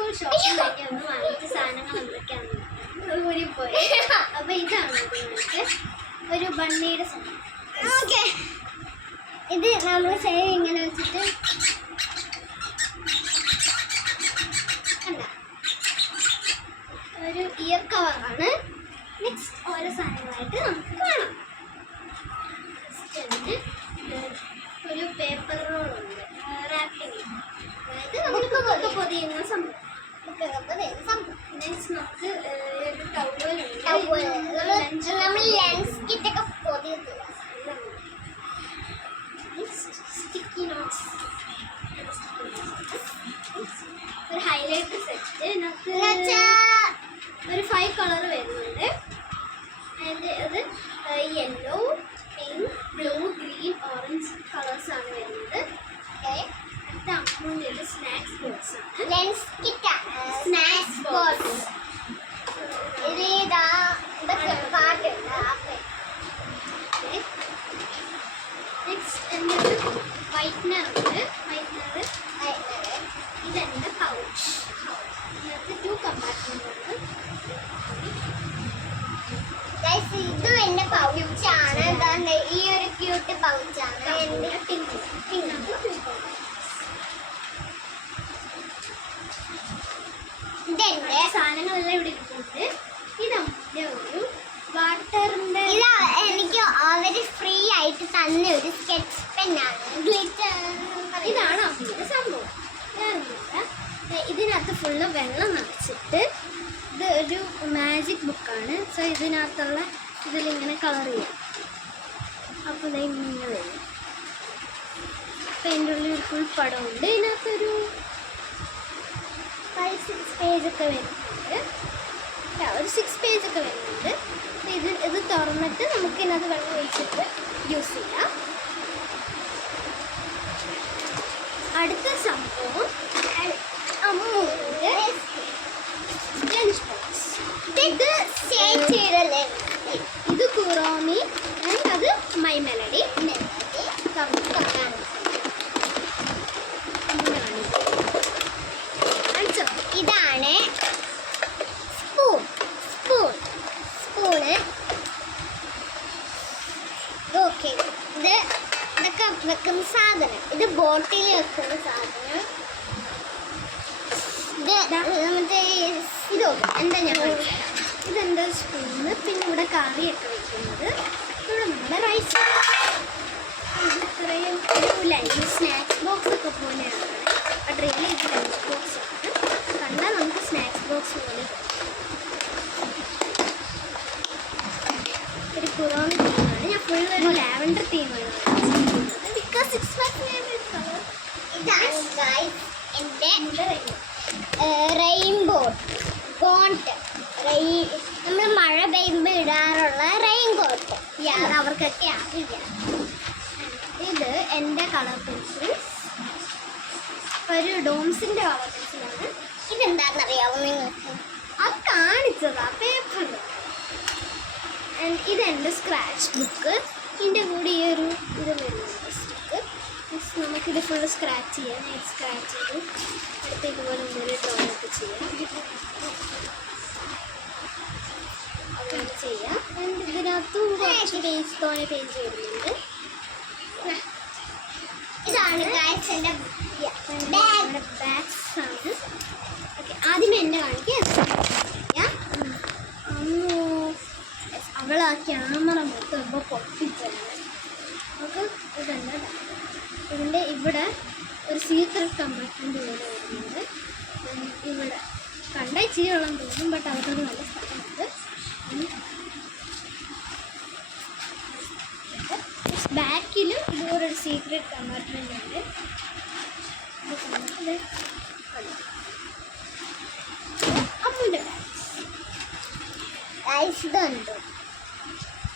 School shopping ഒന്ന് വാങ്ങിച്ച സാധനങ്ങൾ എന്തൊക്കെയാണെന്ന് ഊരിപ്പോയി. അപ്പോൾ ഇതാണ് നിങ്ങൾക്ക് ഒരു ബണ്ണിയുടെ സാധനം. ഓക്കെ, ഇത് നമ്മൾ സേവ് ഇങ്ങനെ വെച്ചിട്ട് കണ്ട ഒരു ഇയർ കവറാണ്. നെക്സ്റ്റ് ഓരോ സാധനങ്ങളായിട്ട് നമുക്ക് കാണാം. ഫസ്റ്റ് ഒരു പേപ്പർ റോളുണ്ട്, റാപ്പിംഗ്, അതായത് നമുക്കൊക്കെ പൊതിയുന്ന സംഭവം. നെക്സ്റ്റ് നമുക്ക് ഒരു ടവലുണ്ട്, നമ്മൾ ലെൻസ് കിറ്റൊക്കെ പൊതിയത്തില്ല. സ്റ്റിക്കി നോട്ട്സ്, ഒരു ഹൈലൈറ്റർ സെറ്റ്. നമുക്ക് ഒരു 5 കളർ വരുന്നുണ്ട്. അതിൻ്റെ അത് yellow, pink, blue, green, orange കളേഴ്സാണ് വരുന്നത്. അടുത്ത അമ്മൂൻ്റെ സ്നാക്സ് ബോക്സ് ആണ്. ലെൻസ് കിറ്റാണ് സ്നാക്സ് ബോക്സ്. ഇതാ ഇതൊക്കെ പാട്ടുണ്ട്. നെക്സ്റ്റ് എൻ്റെ ഒരു വൈറ്റ്നർ ഉണ്ട്. വൈറ്റ്നർ ഇതെൻ്റെ പൗച്ച്. ഇതിനകത്ത് 2 കമ്പാർട്ട്മെൻ്റ് ഉണ്ട്. ഇതും എന്റെ പൗച്ചാണ്. എന്താണ് ഈ ഒരു ക്യൂട്ട് പൗച്ചാണ് എന്റെ. പിങ്ക് ഇതെന്റെ സാധനങ്ങളെല്ലാം ഇവിടെ ഇരിക്കുന്നുണ്ട്. ഇതമ്മയുടെ ഒരു വാട്ടറിൻ്റെ, എനിക്ക് അവര് ഫ്രീ ആയിട്ട് തന്ന ഒരു സ്കെച്ച് പെന്നാണ്. ഗ്ലിറ്റർ. ഇതാണ് അമ്മയുടെ സംഭവം. ഇതിനകത്ത് ഫുള്ള് വെള്ളം നിറച്ചിട്ട് ഇത് ഒരു മാജിക് ബുക്കാണ്. സോ ഇതിനകത്തുള്ള ഇതിലിങ്ങനെ കളർ ചെയ്യാം. അപ്പോൾ ഇത് ഇങ്ങനെ വരും. അപ്പോൾ എൻ്റെ ഉള്ളിൽ ഒരു ഫുൾ പടമുണ്ട്. ഇതിനകത്തൊരു 5-6 പേജൊക്കെ വരുന്നുണ്ട്. ഒരു 6 പേജൊക്കെ വരുന്നുണ്ട്. ഇത് തുറന്നിട്ട് നമുക്ക് ഇതിനകത്ത് വെള്ളം ഒഴിച്ചിട്ട് യൂസ് ചെയ്യാം. അടുത്ത സംഭവം അമ്മൂൻ്റെ ലഞ്ച് ബോക്സ്. ഇത് കുറോമി ആൻഡ് അത് മൈ മെലഡി. ഇതാണ് സ്പൂണ്. ഓക്കെ, ഇതൊക്കെ വെക്കുന്ന സാധനം. ഇത് ബോട്ടിൽ വെക്കുന്ന സാധനം. മറ്റേ എന്താ ഞാൻ പഠിച്ചത്. ഇതെൻ്റെ സ്പൂണ്. പിന്നെ ഇവിടെ കറിയൊക്കെ വെക്കുന്നത്. ഇവിടെ നമ്മുടെ റൈസ്. ഇത്രയും ഒരു ലഞ്ച് സ്നാക്സ് ബോക്സ് ഒക്കെ പോലെയാണ്. ബട്ട് റിയലി ഇത് ലഞ്ച് ബോക്സ് ആണ്. കണ്ടാൽ നമുക്ക് സ്നാക്സ് ബോക്സ് പോലെ ഒരു കുറോണ തീമാണ്. ഞാൻ ഫുൾ ഒരു ലാവൻഡർ തീമാണ് because it's my favourite colour. ഇതാണ് എൻ്റെ റെയിൻബോ കോട്ട്. നമ്മൾ മഴ പെയ്യുമ്പോൾ ഇടാറുള്ള റെയിൻ കോട്ട്. അവർക്കൊക്കെ അറിയാം. ഇത് എൻ്റെ കളർ പെൻസിൽ, ഒരു ഡോംസിൻ്റെ കളർ പെൻസിലാണ്. ഇതെന്താണെന്നറിയാവോ നിങ്ങൾക്ക്? അത് കാണിച്ചതാ പേപ്പറിൽ. ഇതെൻ്റെ സ്ക്രാച്ച് ബുക്ക്. ഇതിൻ്റെ കൂടെ ഈ ഒരു ഇത് വരുന്നുണ്ട് സ്റ്റിക്ക്. നമുക്കിത് ഫുള്ള് സ്ക്രാച്ച് ചെയ്യാം. ഞാൻ സ്ക്രാച്ച് ചെയ്തു. അടുത്ത് ഇതുപോലെ എന്തൊരു ഡ്രോയൊക്കെ ചെയ്യാം. അങ്ങനെ ചെയ്യാം. ഇതിനകത്തും കുറച്ച് തോനെ പേജ് വരുന്നുണ്ട്. ഇതാണ് ബാഗ്സ് ആണ്. ഓക്കെ, ആദ്യമേ എന്നെ കാണിക്കാം. അവൾ ആ ക്യാമറ മൊത്തം ഇപ്പോൾ പൊട്ടിച്ചത്. നമുക്ക് ഇതുണ്ട്. ഇതിൻ്റെ ഇവിടെ ഒരു സീക്രട്ട് കമ്പാർട്ട്മെൻറ്റ് പോലെ വരുന്നുണ്ട്. ഇവിടെ കണ്ട ഇച്ചിരി വെള്ളം തോന്നും, ബട്ട് അവർക്കൊരു നല്ല സ്ഥലമുണ്ട്. ബാക്കിലും ഇതുപോലൊരു സീക്രട്ട് കമ്പാർട്ട്മെൻ്റ് ഉണ്ട്. അമ്മൂൻ്റെ ഇതുണ്ട്.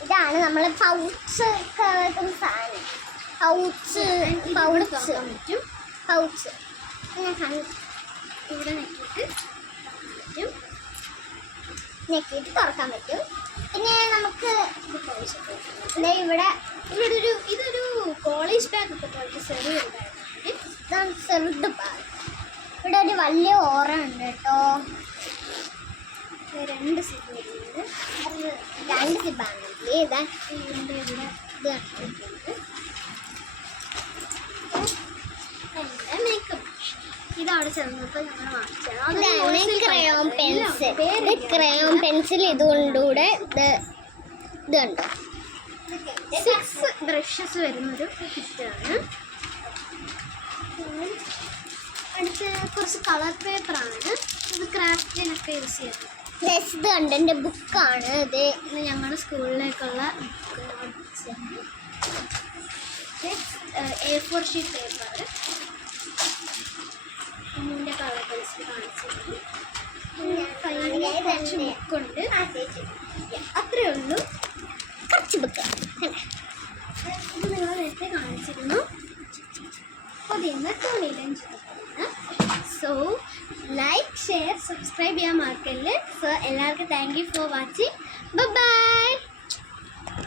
ഇതാണ് നമ്മൾ പൗച്ച് വെക്കുന്ന സാധനം. പൗച്ച് ഇവിടെ നെക്കിയിട്ട് തുറക്കാൻ പറ്റും. പിന്നെ നമുക്ക് ഇവിടെ ഇതൊരു കോളേജ് ബാഗ് ഒക്കെ പോലത്തെ ചെറിയൊരു ബാഗ്. ചെറുത് ബാഗ്. ഇവിടെ ഒരു വലിയ ഓറ ഉണ്ട് കേട്ടോ. 2 സിബ് വരുന്നുണ്ട്. 2 സിബാണ്. ഇതാ ഇതിൻ്റെ ഇവിടെ ഇത് കണ്ടിട്ടുണ്ട്. എൻ്റെ മേക്കപ്പ് ഇതാണ് ചെന്നപ്പോൾ ഞങ്ങൾ വാങ്ങിച്ചത്. ഇതാണ് ക്രയോൺ പെൻസിൽ. ഇത് ക്രയോൺ പെൻസിൽ ഇതുകൊണ്ടൂടെ ഇത് കണ്ടോ 6 ബ്രഷസ് വരുന്നൊരു കിറ്റാണ്. അടുത്ത് കുറച്ച് കളർ പേപ്പറാണ്. ഇത് ക്രാഫ്റ്റിനൊക്കെ യൂസ് ചെയ്യുന്നത്. ഇത് കണ്ടോ എൻ്റെ ബുക്കാണ്. ഇത് ഞങ്ങളുടെ സ്കൂളിലേക്കുള്ള A4 ഷീറ്റ് പേപ്പർ. അമ്മൂൻ്റെ കളർ പെൻസിൽ കാണിച്ചിരുന്നു. ഫൈനലി കുറച്ച് ബുക്കുണ്ട്. അത്രയേ ഉള്ളൂ. കുറച്ച് ബുക്ക് ഇത് നിങ്ങൾ നേരത്തെ കാണിച്ചിരുന്നു. പൊതിയുന്ന തുണിയിലഞ്ച്. സോ ലൈക്ക് ഷെയർ സബ്സ്ക്രൈബ് ചെയ്യാൻ മറക്കല്ലേ. സോ എല്ലാവർക്കും thank you for watching. By.